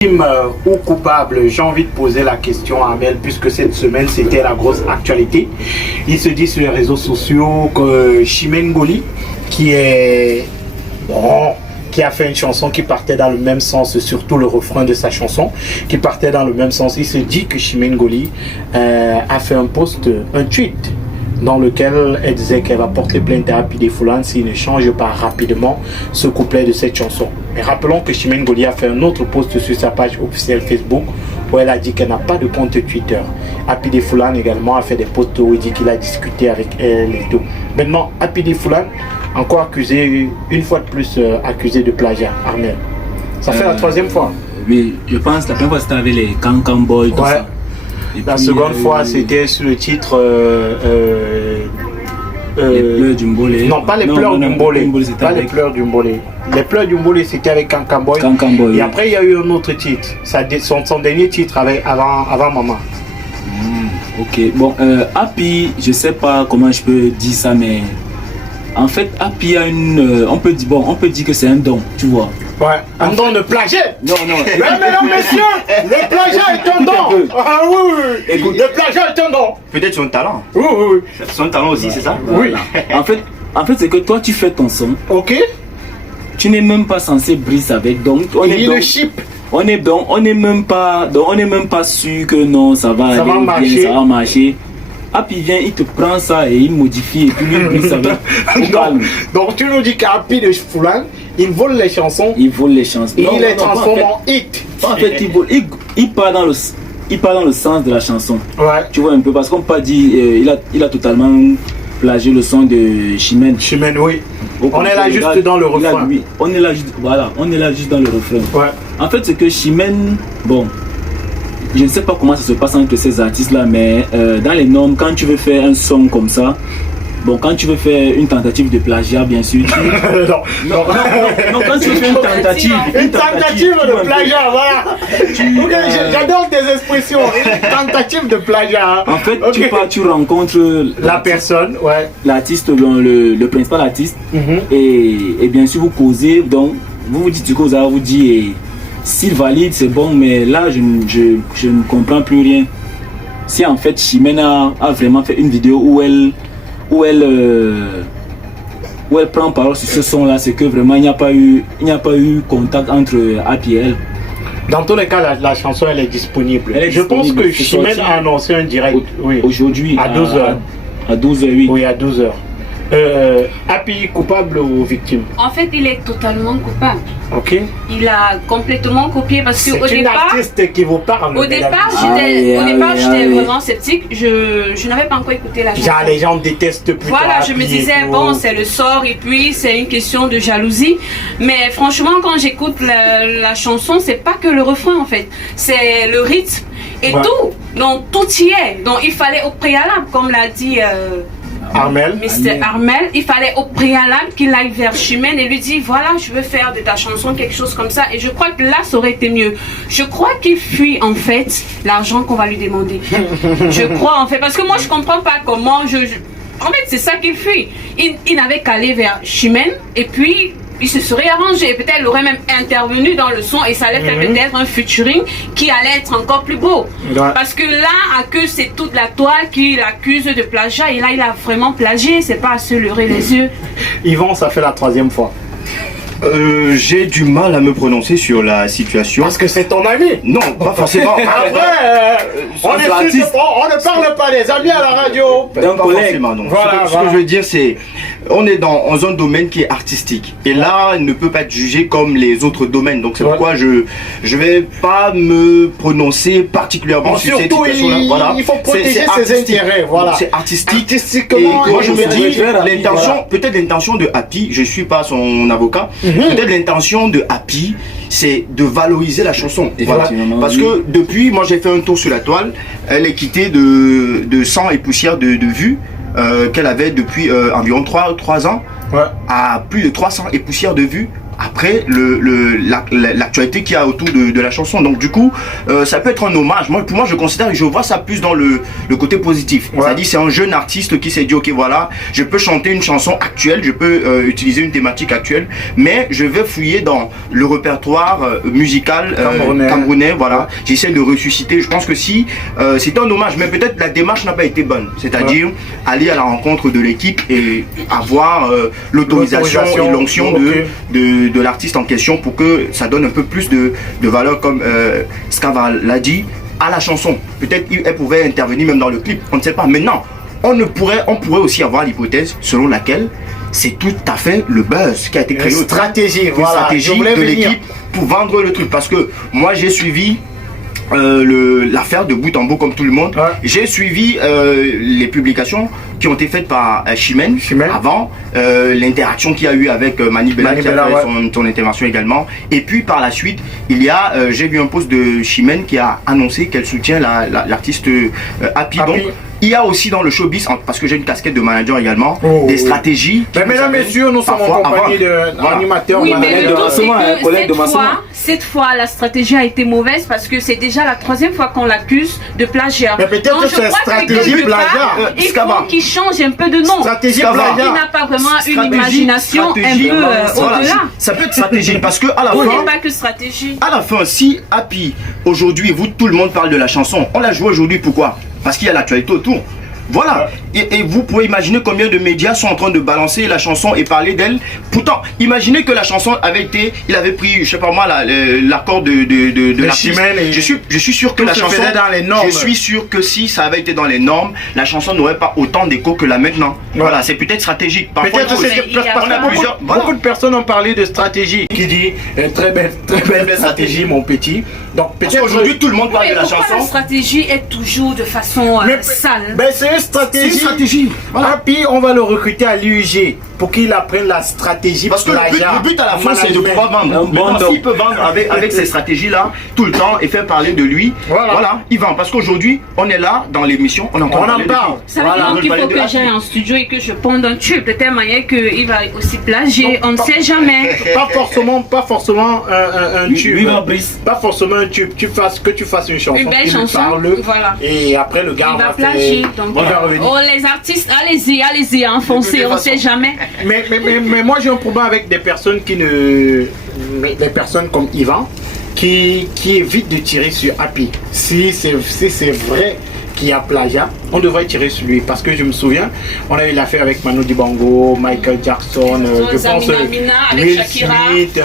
Ou coupable, j'ai envie de poser la question à Amel puisque cette semaine c'était la grosse actualité. Il se dit sur les réseaux sociaux que Chimène Ngoli qui a fait une chanson qui partait dans le même sens, surtout le refrain de sa chanson qui partait dans le même sens. Il se dit que Chimène Ngoli a fait un tweet dans lequel elle disait qu'elle va porter plainte à Appi Foulane s'il ne change pas rapidement ce couplet de cette chanson. Mais rappelons que Chimène Ngoli a fait un autre post sur sa page officielle Facebook où elle a dit qu'elle n'a pas de compte Twitter. Appi Foulane également a fait des posts où il dit qu'il a discuté avec elle et tout. Maintenant, Appi Foulane, encore accusé, une fois de plus accusé de plagiat, Armel. Ça fait la troisième fois. Oui, je pense que la première fois c'était avec les Cancan Boys, tout ça. La seconde fois, c'était sur le titre les pleurs du Mbolé. Non, pas les pleurs du Mbolé. Pas les pleurs du Mbolé. Les pleurs du Mbolé, c'était avec Cancan Boy. Et après, il y a eu un autre titre. Son dernier titre avant Maman. Ok, bon, Appi, je sais pas comment je peux dire ça, mais en fait, Appi a une. On peut dire que c'est un don, tu vois. Ouais, un don de plagiat. Non. Mesdames, messieurs, le plagiat est un don. Ah oui. Écoute, le plagiat est un don. Peut-être son talent. Oui. Son talent aussi, c'est ça? Oui. En fait, c'est que toi, tu fais ton son. Ok. Tu n'es même pas censé briser avec, donc On n'est même pas sûr que non, ça va marcher. Appi vient, il te prend ça et il modifie et puis lui brise avec. Donc tu nous dis qu'Appi Foulane, il vole les chansons. Et il les transforme en hit. En fait, il part dans le sens de la chanson. Ouais. Tu vois un peu, parce qu'on peut pas dire, il a totalement plagié le son de Chimène. Oui. On est là juste dans le refrain. On est là juste dans le refrain. Ouais. En fait, c'est que Chimène, bon, je ne sais pas comment ça se passe entre ces artistes-là, mais dans les normes, quand tu veux faire un son comme ça, bon, quand tu veux faire une tentative de plagiat, bien sûr. Non, quand tu veux faire une tentative de plagiat, voilà. J'adore tes expressions. Une tentative de plagiat. En fait, tu rencontres la personne, ouais. L'artiste, le principal artiste, et bien sûr vous causez, donc vous dites ce que vous avez à vous dire. S'il valide, c'est bon, mais là, je ne comprends plus rien. Si en fait Chimène a vraiment fait une vidéo où elle prend parole sur ce son-là, c'est que vraiment il n'y a pas eu contact entre Appi et elle. Dans tous les cas, la chanson elle est disponible. Je pense que Chimène a annoncé un direct aujourd'hui à 12h. À 12h, oui. Oui, à 12h. Appi coupable ou victime? En fait, il est totalement coupable. Ok. Il a complètement copié parce que c'est une artiste qui vous parle. Au départ, j'étais vraiment sceptique. Je n'avais pas encore écouté la chanson. Genre, les gens détestent plus. Voilà, je me disais bon, c'est le sort et puis c'est une question de jalousie. Mais franchement, quand j'écoute la chanson, c'est pas que le refrain en fait, c'est le rythme et tout. Donc tout y est. Donc il fallait au préalable, comme l'a dit. Mr. Armel, il fallait au préalable qu'il aille vers Chimène et lui dire voilà, je veux faire de ta chanson quelque chose comme ça. Et je crois que là, ça aurait été mieux. Je crois qu'il fuit en fait l'argent qu'on va lui demander. Je crois en fait, parce que moi je comprends pas comment en fait, c'est ça qu'il fuit. Il n'avait qu'à aller vers Chimène et puis il se serait arrangé. Peut-être il aurait même intervenu dans le son et ça allait faire peut-être un featuring qui allait être encore plus beau. Ouais. Parce que là, que c'est toute la toile qui l'accuse de plagiat et là, il a vraiment plagié. C'est pas à se leurrer les yeux. Yvan, ça fait la troisième fois. J'ai du mal à me prononcer sur la situation. Parce que c'est ton ami? Non, pas forcément. Après, on ne parle pas des amis à la radio. Pas forcément, non. Ce que je veux dire, c'est on est dans un domaine qui est artistique. Et là, il ne peut pas être jugé comme les autres domaines. Donc c'est pourquoi je vais pas me prononcer particulièrement sur cette situation-là. Voilà. Il faut protéger ses intérêts. Voilà. C'est artistique. Artistiquement, et moi je me dis, peut-être l'intention de Appi, je suis pas son avocat. Peut-être l'intention de Appi, c'est de valoriser la chanson. Voilà. Parce que depuis, moi j'ai fait un tour sur la toile, elle est quittée de sang et poussière de vues qu'elle avait depuis environ 3 ans à plus de 300 et poussière de vues après l'actualité qu'il y a autour de la chanson. Donc du coup, ça peut être un hommage. Pour moi, je vois ça plus dans le côté positif. Ouais. C'est-à-dire, c'est un jeune artiste qui s'est dit, ok, voilà, je peux chanter une chanson actuelle, je peux utiliser une thématique actuelle, mais je vais fouiller dans le répertoire musical camerounais. Voilà, ouais. J'essaie de ressusciter. Je pense que si c'est un hommage, mais peut-être la démarche n'a pas été bonne. C'est-à-dire aller à la rencontre de l'équipe et avoir l'autorisation et l'onction de l'artiste en question pour que ça donne un peu plus de valeur, comme Skava l'a dit, à la chanson. Peut-être elle pouvait intervenir même dans le clip, on ne sait pas. Maintenant, on pourrait aussi avoir l'hypothèse selon laquelle c'est tout à fait le buzz qui a été créé. Une stratégie de l'équipe pour vendre le truc. Parce que moi j'ai suivi l'affaire de bout en bout comme tout le monde. Ouais. J'ai suivi les publications qui ont été faites par Chimène avant, l'interaction qu'il y a eu avec Mani Bella qui a fait son intervention également. Et puis par la suite, j'ai vu un post de Chimène qui a annoncé qu'elle soutient l'artiste Happy. Donc, il y a aussi dans le showbiz, parce que j'ai une casquette de manager également, des stratégies. Mais mesdames, messieurs, nous sommes en compagnie d'animateurs. Oui, mais le truc, c'est que cette fois, la stratégie a été mauvaise parce que c'est déjà la 3e fois qu'on l'accuse de plagiat. Mais peut-être que c'est stratégie plagiat. Il faut qu'il change un peu de nom. Stratégie plagiat. Il n'a pas vraiment une imagination un peu au-delà. Ça peut être stratégie parce que à la fin. Ce n'est pas que stratégie. À la fin, si Happy, aujourd'hui, tout le monde parle de la chanson, on l'a joué aujourd'hui, pourquoi? Parce qu'il y a l'actualité autour. Voilà. Et vous pouvez imaginer combien de médias sont en train de balancer la chanson et parler d'elle. Pourtant, imaginez que la chanson il avait pris, je sais pas moi, l'accord de la Chimène. Je suis sûr que la chanson, dans les normes. Je suis sûr que si ça avait été dans les normes, la chanson n'aurait pas autant d'écho que là maintenant. Voilà, c'est peut-être stratégique. Peut-être beaucoup de personnes ont parlé de stratégie. Qui dit très belle stratégie, mon petit. Donc peut-être aujourd'hui tout le monde parle de la chanson. La stratégie est toujours de façon sale. C'est une stratégie. Voilà. Puis on va le recruter à l'UIG pour qu'il apprenne la stratégie. Parce que le but à la fin, c'est de pouvoir vendre. Maintenant, s'il peut vendre avec ces stratégies-là tout le temps et faire parler de lui, voilà, il vend. Parce qu'aujourd'hui, on est là dans l'émission, on en parle. Ça veut dire qu'il faut que j'aille en studio et que je ponde un tube de telle manière qu'il va aussi plagier. On ne sait jamais. Pas forcément un tube. Pas forcément un tube. Tu fasses une chanson. Une belle chanson. Voilà. Et après, le gars va plagier. Oh, les artistes, allez-y, enfoncez, on ne sait jamais. Mais moi j'ai un problème avec des personnes des personnes comme Yvan qui évitent de tirer sur Happy. Si c'est vrai qu'il y a plagiat, on devrait tirer sur lui parce que je me souviens, on a eu l'affaire avec Manu Dibango, Michael Jackson, je pense avec Shakira. Smith,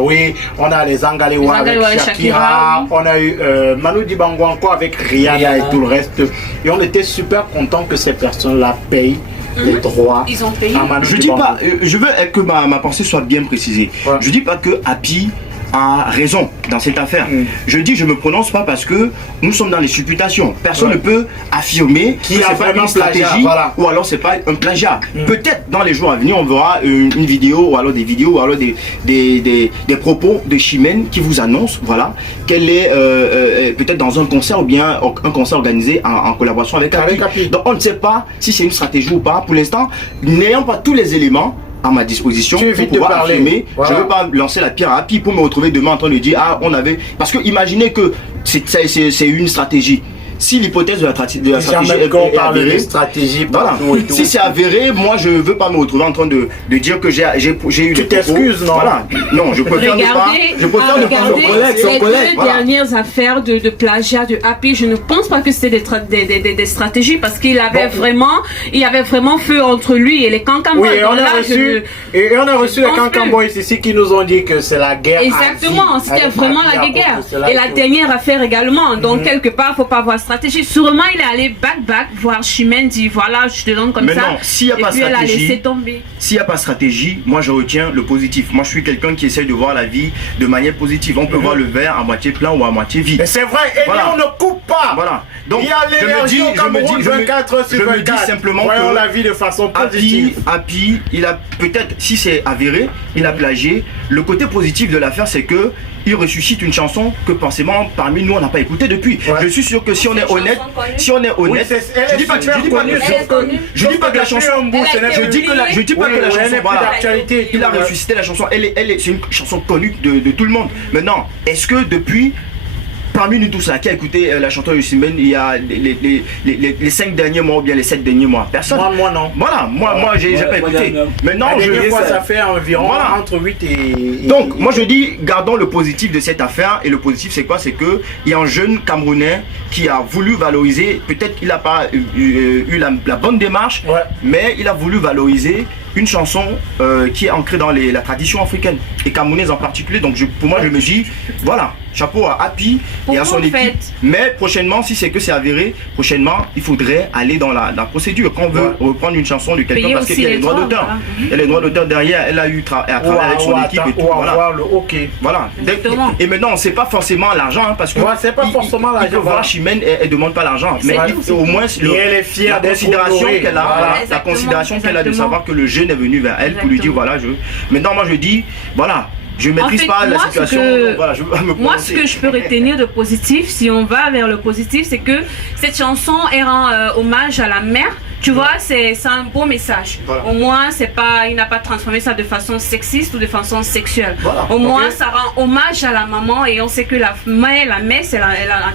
oui, on a les Angalewa avec Shakira, on a eu Manu Dibango encore avec Rihanna et tout le reste, et on était super contents que ces personnes-là payent les droits. Ils ont payé. Je dis pas, je veux que ma pensée soit bien précisée. Ouais. Je dis pas que Happy a raison dans cette affaire. Je dis, je me prononce pas parce que nous sommes dans les supputations. Personne ne peut affirmer que c'est pas une stratégie ou alors c'est pas un plagiat. Peut-être dans les jours à venir, on verra une vidéo ou alors des vidéos ou alors des propos de Chimène qui vous annoncent, voilà, qu'elle est peut-être dans un concert ou bien un concert organisé en collaboration avec Happy. Donc on ne sait pas si c'est une stratégie ou pas. Pour l'instant, n'ayant pas tous les éléments à ma disposition pour pouvoir affirmer. Je ne veux pas lancer la pierre à Happy pour me retrouver demain en train de dire on avait... Parce que imaginez que c'est une stratégie. Si l'hypothèse de la stratégie est avérée, si c'est avéré, moi je ne veux pas me retrouver en train de dire que j'ai eu... Tu t'excuses, non? Voilà. Non, je préfère ne pas... Je préfère ne pas... Les deux dernières affaires de plagiat de Happy, je ne pense pas que c'était des stratégies parce qu'il avait vraiment feu entre lui et les Cancan Boys. Oui, et on a reçu les Cancan Boys ici qui nous ont dit que c'est la guerre. Exactement, c'était vraiment la guerre. Et la dernière affaire également. Donc quelque part, il ne faut pas avoir stratégie. Sûrement, il est allé back voir Chimène, dit voilà, je te donne comme ça. Mais non, s'il n'y a pas stratégie, s'il n'y a pas stratégie, moi je retiens le positif. Moi je suis quelqu'un qui essaye de voir la vie de manière positive. On peut voir le verre à moitié plein ou à moitié vide. Mais c'est vrai, et on ne coupe pas. Voilà. Donc il y a l'énergie au Cameroun 24 sur 24. Je me dis simplement voyons la vie de façon positive. Happy, il a peut-être, si c'est avéré, il a plagié. Le côté positif de l'affaire, c'est que il ressuscite une chanson que forcément parmi nous on n'a pas écouté depuis. Je suis sûr que si on est honnête, je dis pas que la chanson, je dis pas que la chanson, voilà, il a ressuscité la chanson, c'est une chanson connue de tout le monde. Maintenant, est-ce que depuis parmi nous tous là, qui a écouté la chanson de Chimène il y a les 5 derniers mois ou bien les 7 derniers mois? Personne. Moi non. Voilà, moi j'ai pas écouté. Maintenant, ça fait environ entre 8 et... Donc, moi je dis, gardons le positif de cette affaire. Et le positif c'est quoi? C'est qu'il y a un jeune Camerounais qui a voulu valoriser, peut-être qu'il n'a pas eu la bonne démarche, mais il a voulu valoriser une chanson qui est ancrée dans la tradition africaine et camerounaise en particulier. Donc pour moi je me dis, voilà, chapeau à Happy et à son équipe. Mais prochainement, si c'est que c'est avéré, prochainement il faudrait aller dans la procédure. Quand on veut reprendre une chanson de quelqu'un, parce qu'il y a les droits d'auteur, il y a les droits d'auteur derrière, elle a eu à travailler avec son équipe et tout. Voilà. Et maintenant on ne sait pas forcément l'argent, parce que c'est pas forcément l'argent. Il peut voir Chimène, elle demande pas l'argent, mais au moins la considération qu'elle a de savoir que le jeune est venu vers elle pour lui dire voilà, maintenant moi je dis voilà, je maîtrise pas la situation, voilà, je veux me prononcer. Moi ce que je peux retenir de positif, si on va vers le positif, c'est que cette chanson elle rend hommage à la mère. Tu vois, c'est un beau message. Au moins, il n'a pas transformé ça de façon sexiste ou de façon sexuelle. Au moins, ça rend hommage à la maman et on sait que la mère, c'est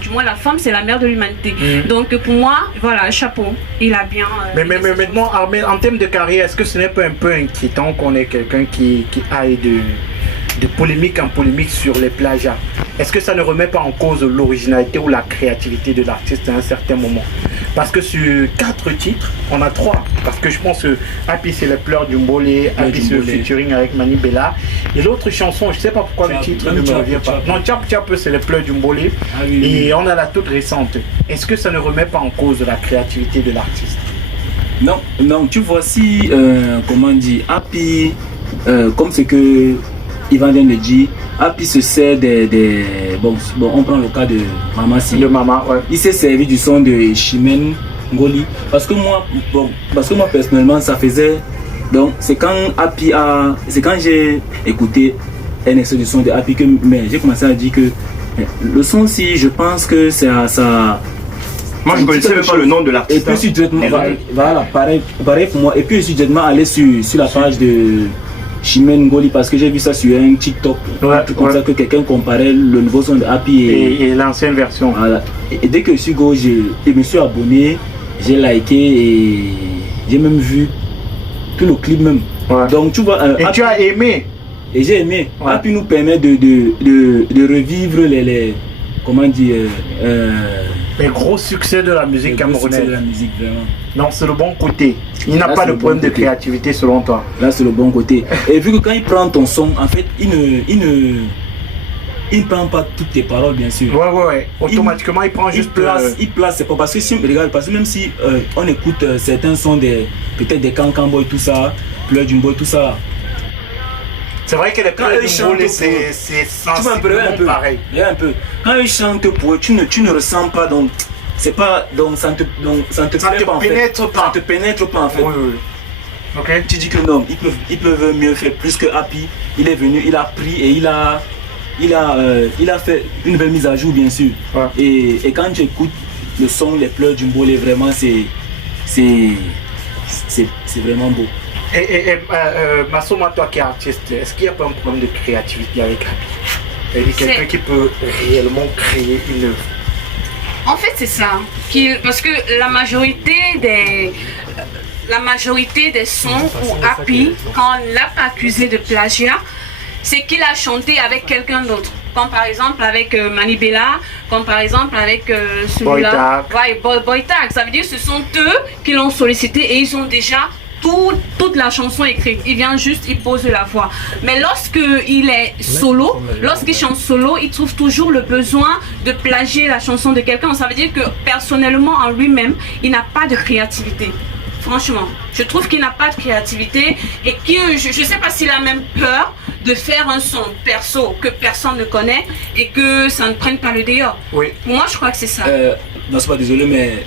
du moins la femme, c'est la mère de l'humanité. Donc pour moi, voilà, chapeau. Il a bien. Mais maintenant, Armel, en termes de carrière, est-ce que ce n'est pas un peu inquiétant qu'on ait quelqu'un qui aille de polémique en polémique sur les plagiats? Est-ce que ça ne remet pas en cause l'originalité ou la créativité de l'artiste à un certain moment? Parce que sur 4 titres, on a 3. Parce que je pense que Happy c'est les pleurs du Mbolé, Happy c'est le featuring avec Mani Bella. Et l'autre chanson, je ne sais pas pourquoi le titre ne me revient pas. Non, Tchap Tchap c'est les pleurs du Mbolé. Et on a la toute récente. Est-ce que ça ne remet pas en cause la créativité de l'artiste? Non, tu vois, si, comment on dit, Happy, comme c'est que Ivan vient de dire, Happy se sert bon, on prend le cas de Mama Si. Il s'est servi du son de Chimène Ngoli. Parce que moi personnellement, ça faisait. Donc, c'est quand j'ai écouté un extrait du son de Happy que j'ai commencé à dire que le son, si je pense que ça. Moi, je ne connaissais même pas le nom de l'artiste. Et puis, voilà, pareil pour moi. Et puis, je suis directement allé sur la page de Chimène Ngoli parce que j'ai vu ça sur un TikTok, comme ça, que quelqu'un comparait le nouveau son de Happy et l'ancienne version. Voilà. Et dès que je suis go, je me suis abonné, j'ai liké et j'ai même vu tout le clip même. Donc tu vois. Et Happy, tu as aimé? Et j'ai aimé. Happy nous permet de revivre les comment dire. Les gros succès de la musique camerounaise. De la musique, vraiment. Non, c'est le bon côté. Il n'a pas de problème de créativité selon toi. Là, c'est le bon côté. Et vu que quand il prend ton son, en fait, il ne prend pas toutes tes paroles, bien sûr. Ouais. Automatiquement, il prend juste place. Il place, c'est pas parce que si, regarde, parce que même si on écoute certains sons peut-être des Cancan Boy, tout ça, Pleur d'une Boy, tout ça. C'est vrai que les Pleur d'une Boy, c'est sensiblement pareil. Un peu. Quand ils chantent pour eux, tu ne ressens pas, donc c'est pas, donc ça ne te pénètre pas. Ça te pénètre pas en fait. Okay. Tu dis que non, ils peuvent mieux faire plus que Happy. Il est venu, il a pris et il a fait une belle mise à jour, bien sûr. Et quand tu écoutes le son, les pleurs du Mbolé, vraiment c'est vraiment beau. Et Massoma, toi qui es artiste, est-ce qu'il n'y a pas un problème de créativité avec Happy? C'est quelqu'un qui peut réellement créer une œuvre. En fait, c'est ça. Parce que la majorité des sons pour Happy, quand on l'a accusé de plagiat, c'est qu'il a chanté avec quelqu'un d'autre. Comme par exemple avec Mani Bella, comme par exemple avec celui-là. Boytak. Ça veut dire que ce sont eux qui l'ont sollicité et ils ont déjà toute la chanson écrite. Il vient juste, il pose la voix. Mais lorsqu'il est solo, lorsqu'il chante solo, il trouve toujours le besoin de plagier la chanson de quelqu'un. Ça veut dire que personnellement, en lui-même, il n'a pas de créativité. Franchement, je trouve qu'il n'a pas de créativité et que je ne sais pas s'il a même peur de faire un son perso que personne ne connaît et que ça ne prenne pas le dehors. Moi, je crois que c'est ça. Non, c'est pas désolé, mais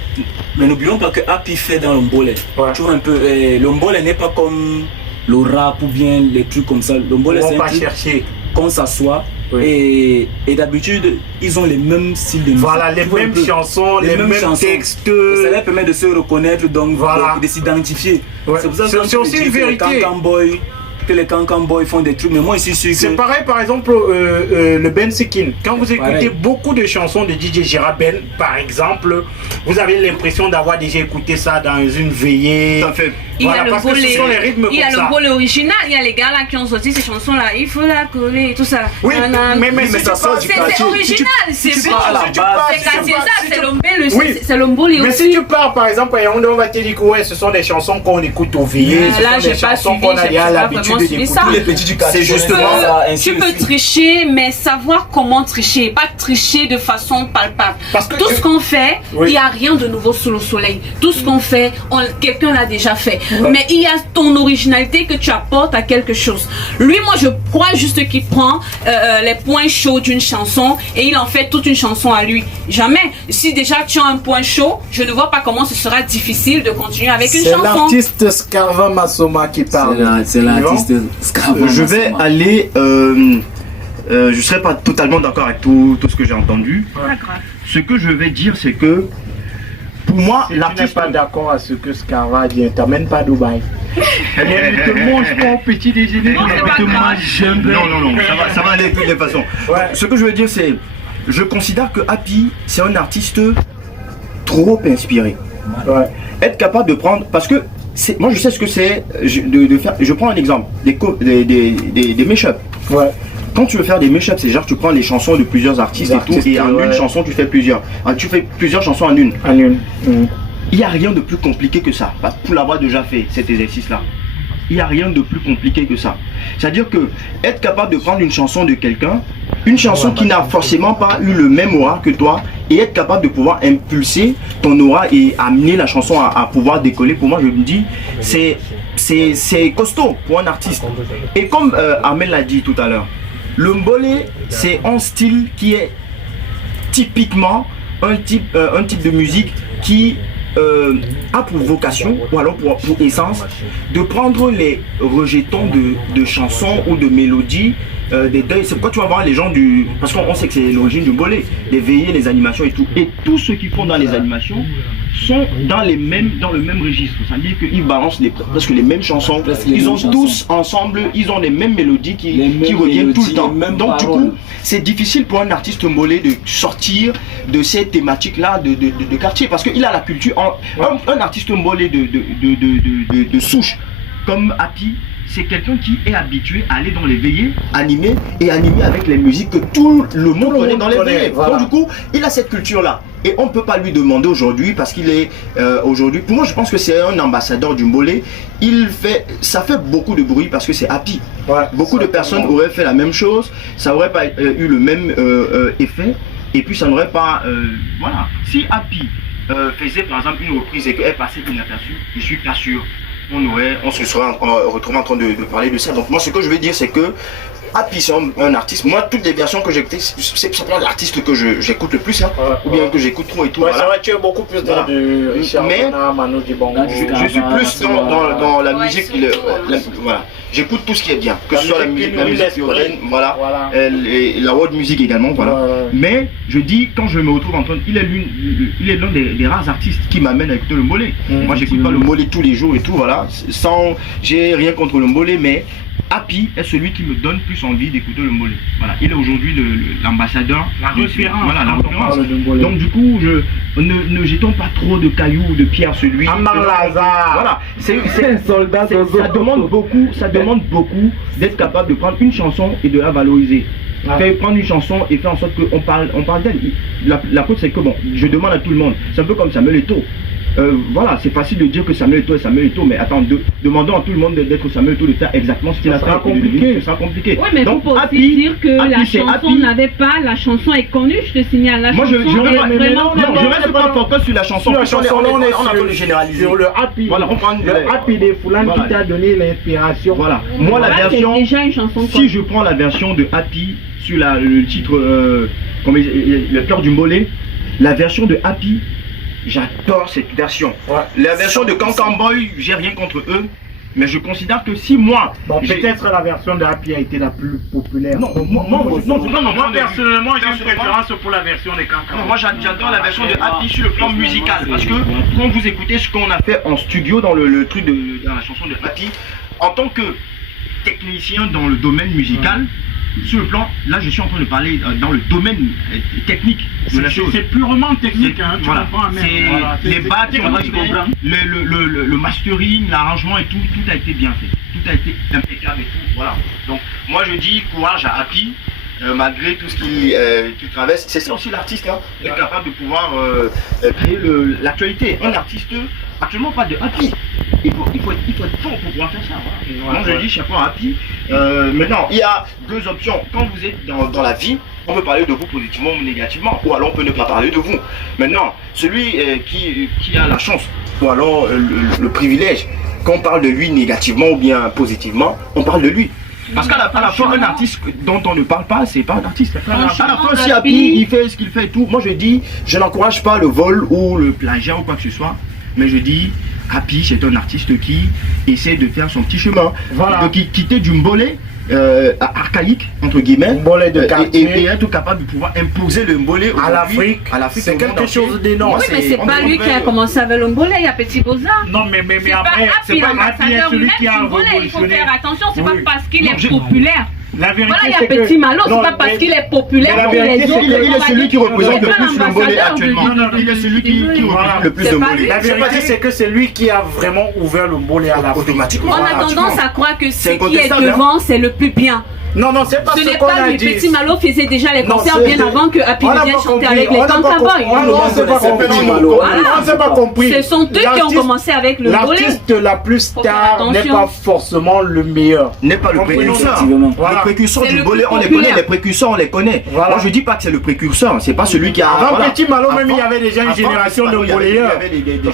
n'oublions pas que Happy fait dans le Mbolé. Tu vois un peu, le Mbolé n'est pas comme le rap ou bien les trucs comme ça. Le Mbolé, c'est un truc qu'on s'assoit Et d'habitude, ils ont les mêmes styles de musique. Voilà, les mêmes chansons, les mêmes textes. Et ça leur permet de se reconnaître, donc voilà, de s'identifier. Ouais. C'est pour ça que c'est aussi une vérité. Que les Cancan Boys font des trucs, mais moi ici sûr c'est que... pareil par exemple le Ben Sekin. Quand vous écoutez beaucoup de chansons de DJ Gérard Ben par exemple, vous avez l'impression d'avoir déjà écouté ça dans une veillée. Tout à fait. Voilà, parce que ce sont les rythmes il y a comme ça. le volet original, il y a les gars là qui ont sorti ces chansons là, il faut la coller et tout ça. Oui, mais ça sort du c'est original, c'est pas à la base. c'est l'omboli aussi. Mais si tu pars par exemple, on va te dire que ouais, ce sont des chansons qu'on écoute au veillées, là j'ai pas suivi, c'est justement tu peux tricher, mais savoir comment tricher, pas tricher de façon palpable. Parce que tout ce qu'on fait, il n'y a rien de nouveau sous le soleil. Tout ce qu'on fait, quelqu'un l'a déjà fait. Mais il y a ton originalité que tu apportes à quelque chose. Lui, moi, je crois juste qu'il prend les points chauds d'une chanson et il en fait toute une chanson à lui. Jamais. Si déjà tu as un point chaud, je ne vois pas comment ce sera difficile de continuer avec une chanson. C'est l'artiste Scarva Massoma qui parle. C'est l'artiste Scarva. Je vais aller... je ne serai pas totalement d'accord avec tout ce que j'ai entendu. Ce que je vais dire, c'est que pour moi, si l'artiste n'est pas d'accord à ce que Scarva dit, t'amènes pas à Dubaï. Ne te mange pas au petit déjeuner, ne te mange jamais. Non, ça va aller de toutes les façons. Ouais. Ce que je veux dire, c'est, je considère que Happy, c'est un artiste trop inspiré. Ouais. Être capable de prendre, parce que moi je sais ce que c'est de faire. Je prends un exemple, des mashups. Ouais. Quand tu veux faire des mashups, c'est genre tu prends les chansons de plusieurs artistes et tout, et en une chanson tu fais plusieurs. Tu fais plusieurs chansons en une. Il n'y a rien de plus compliqué que ça. Pour l'avoir déjà fait cet exercice-là, il n'y a rien de plus compliqué que ça. C'est-à-dire que être capable de prendre une chanson de quelqu'un, une chanson qui n'a forcément pas eu le même aura que toi, et être capable de pouvoir impulser ton aura et amener la chanson à pouvoir décoller, pour moi je me dis, c'est costaud pour un artiste. Et comme Armel l'a dit tout à l'heure, le mbolé, c'est un style qui est typiquement un type de musique qui a pour vocation, ou alors pour essence, de prendre les rejetons de chansons ou de mélodies, des deuils. C'est pourquoi tu vas voir les gens du... Parce qu'on sait que c'est l'origine du mbolé, les veillées, les animations et tout. Et tous ceux qui font dans les animations sont dans le même registre. Ça veut dire qu'ils balancent presque les mêmes chansons. Ils ont tous ensemble, ils ont les mêmes mélodies qui reviennent tout le temps. Donc du coup, c'est difficile pour un artiste mbolé de sortir de ces thématiques-là de quartier. Parce qu'il a la culture. Un artiste mbolé de souche, comme Happy, c'est quelqu'un qui est habitué à aller dans les veillées, animer avec les musiques que tout le monde connaît dans les veillées. Voilà. Donc du coup, il a cette culture-là. Et on ne peut pas lui demander aujourd'hui, parce qu'il est aujourd'hui, pour moi je pense que c'est un ambassadeur du mbolé. Ça fait beaucoup de bruit parce que c'est Happy. Ouais, beaucoup de personnes auraient fait la même chose, ça n'aurait pas eu le même effet. Et puis ça n'aurait pas... voilà. Si Happy faisait par exemple une reprise et qu'elle passait inaperçue, je suis pas sûr on se serait retrouvé en train de parler de ça. Donc moi ce que je veux dire c'est que Happy c'est un artiste. Moi toutes les versions que j'écoutais, c'est simplement l'artiste que j'écoute le plus, hein, ou bien que j'écoute trop et tout. Ouais, voilà. C'est vrai, tu es beaucoup plus dans de Richard Manu Dibongo. Je suis plus dans la musique, voilà. J'écoute tout ce qui est bien, que ce soit la musique urbaine, voilà, la world music également, voilà. Mais je dis, quand je me retrouve en train, il est l'un des rares artistes qui m'amène à écouter le mbolé. Moi j'écoute pas le mbolé tous les jours et tout, voilà. J'ai rien contre le mbolé, mais Happy est celui qui me donne plus envie d'écouter le mbolé. Voilà, il est aujourd'hui l'ambassadeur, la référence. Voilà, la référence. Donc du coup, ne jetons pas trop de cailloux ou de pierres sur lui. Voilà, c'est un soldat. Ça demande beaucoup d'être capable de prendre une chanson et de la valoriser. Faire prendre une chanson et faire en sorte qu'on parle d'elle. La faute c'est que bon, je demande à tout le monde. C'est un peu comme Samuel Eto'o. Voilà, c'est facile de dire que Samuel Eto'o est Samuel Eto'o, mais attends, demandons à tout le monde d'être Samuel Eto'o, de faire exactement ce qu'il a fait. Compliqué. Ça sera compliqué. Oui, mais il faut aussi dire que la chanson n'avait pas, la chanson est connue, je te signale. La moi, chanson je reste pas focus sur la chanson. Sur la chanson, on a peu généralisé. Sur le Happy. Voilà, on prend le Happy des Foulans qui t'a donné l'inspiration. Voilà. Moi, la version. Déjà une chanson. Si je prends la version de Happy sur le titre, le cœur du mbolé, la version de Happy. J'adore cette version. Ouais. La version de Cancan Boy, j'ai rien contre eux. Mais je considère que si moi... Bon, peut-être la version de Happy a été la plus populaire. Non, moi personnellement, j'ai une préférence pour la version des Cancans. Non, moi j'adore la version de Happy sur le plan musical. Parce que quand vous écoutez ce qu'on a fait en studio dans le truc dans la chanson de Happy, en tant que technicien dans le domaine musical, sur le plan, là je suis en train de parler dans le domaine technique de la chose. C'est purement technique, hein, tu comprends, les battes, le mastering, l'arrangement et tout a été bien fait. Tout a été impeccable et tout, voilà. Donc moi je dis courage à Happy, malgré tout ce qu'il traverse. C'est ça aussi l'artiste, hein, être capable de pouvoir créer l'actualité. Un artiste, actuellement pas de Happy. Il faut être fort pour pouvoir faire ça. Voilà. Moi je dis chapeau à Happy. Maintenant, il y a deux options. Quand vous êtes dans la vie, on peut parler de vous positivement ou négativement, ou alors on peut ne pas parler de vous. Maintenant, celui qui a la chance, ou alors le privilège, qu'on parle de lui négativement ou bien positivement, on parle de lui. Parce qu'à la fin, un artiste dont on ne parle pas, c'est pas un artiste. À la fin, si Happy, il fait ce qu'il fait et tout, moi je dis, je n'encourage pas le vol ou le plagiat ou quoi que ce soit, mais je dis, Happy, c'est un artiste qui essaie de faire son petit chemin, de quitter du mbolé archaïque, entre guillemets, et être capable de pouvoir imposer le mbolé à l'Afrique. C'est quelque chose d'énorme. Oui, mais c'est pas lui qui a commencé avec le mbolé, il y a Petit Boza. Non, mais après, c'est pas Happy celui qui a révolutionné. Il faut faire attention, c'est pas parce qu'il est populaire. La vérité, voilà, il y a Petit Malo, c'est pas parce qu'il est populaire que les autres. Il est celui qui représente le plus le mbolé actuellement. Il est celui qui représente le plus de mbolé. La vérité, c'est que c'est lui qui a vraiment ouvert le mbolé à l'Afrique. On a tendance à croire que ce qui est devant, c'est le plus bien. Non, c'est pas ce qu'on a dit. Petit Malo faisait déjà les concerts bien avant que Happy vienne chanter avec les Kanka Boys. On s'est pas compris. Ce sont eux qui ont commencé avec le mbolé. L'artiste la plus star n'est pas forcément le meilleur. N'est pas le précurseur. Le précurseur du mbolé, on les connaît. Les précurseurs, on les connaît. Moi, je dis pas que c'est le précurseur. C'est pas celui qui a. Avant Petit Malo, même il y avait déjà une génération de mboléeurs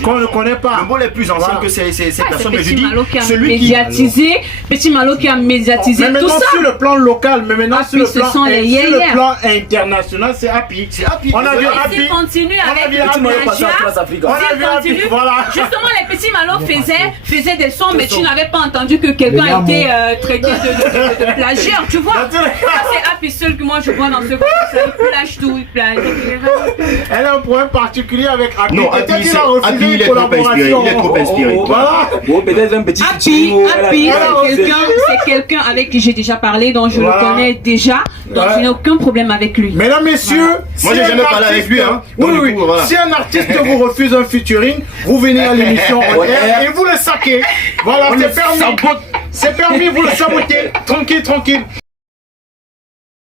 qu'on ne connaît pas. Le mbolé est plus ancien que ces personnes. Mais je dis, celui qui médiatisé, Petit Malo qui a médiatisé tout ça. Local, mais maintenant sur le plan international, c'est Happy. On a vu Happy. Continue avec justement, les Petits Malo faisaient des sons, mais tu n'avais pas entendu que quelqu'un a été traité de plagiaire, tu vois. Ça, c'est Happy seul que moi je vois dans ce groupe. Il plage tout, il plage. Elle a un problème particulier avec Happy. Non, Happy, il est trop inspiré. Voilà. Peut-être un petit Happy, c'est quelqu'un avec qui j'ai déjà parlé, dont je le connais déjà, donc je n'ai aucun problème avec lui. Mesdames, messieurs, moi j'ai jamais parlé avec lui, hein. Oui. Si un artiste vous refuse un featuring, vous venez à l'émission et vous le saquez. Voilà, c'est permis. C'est permis, vous le sabotez. Tranquille.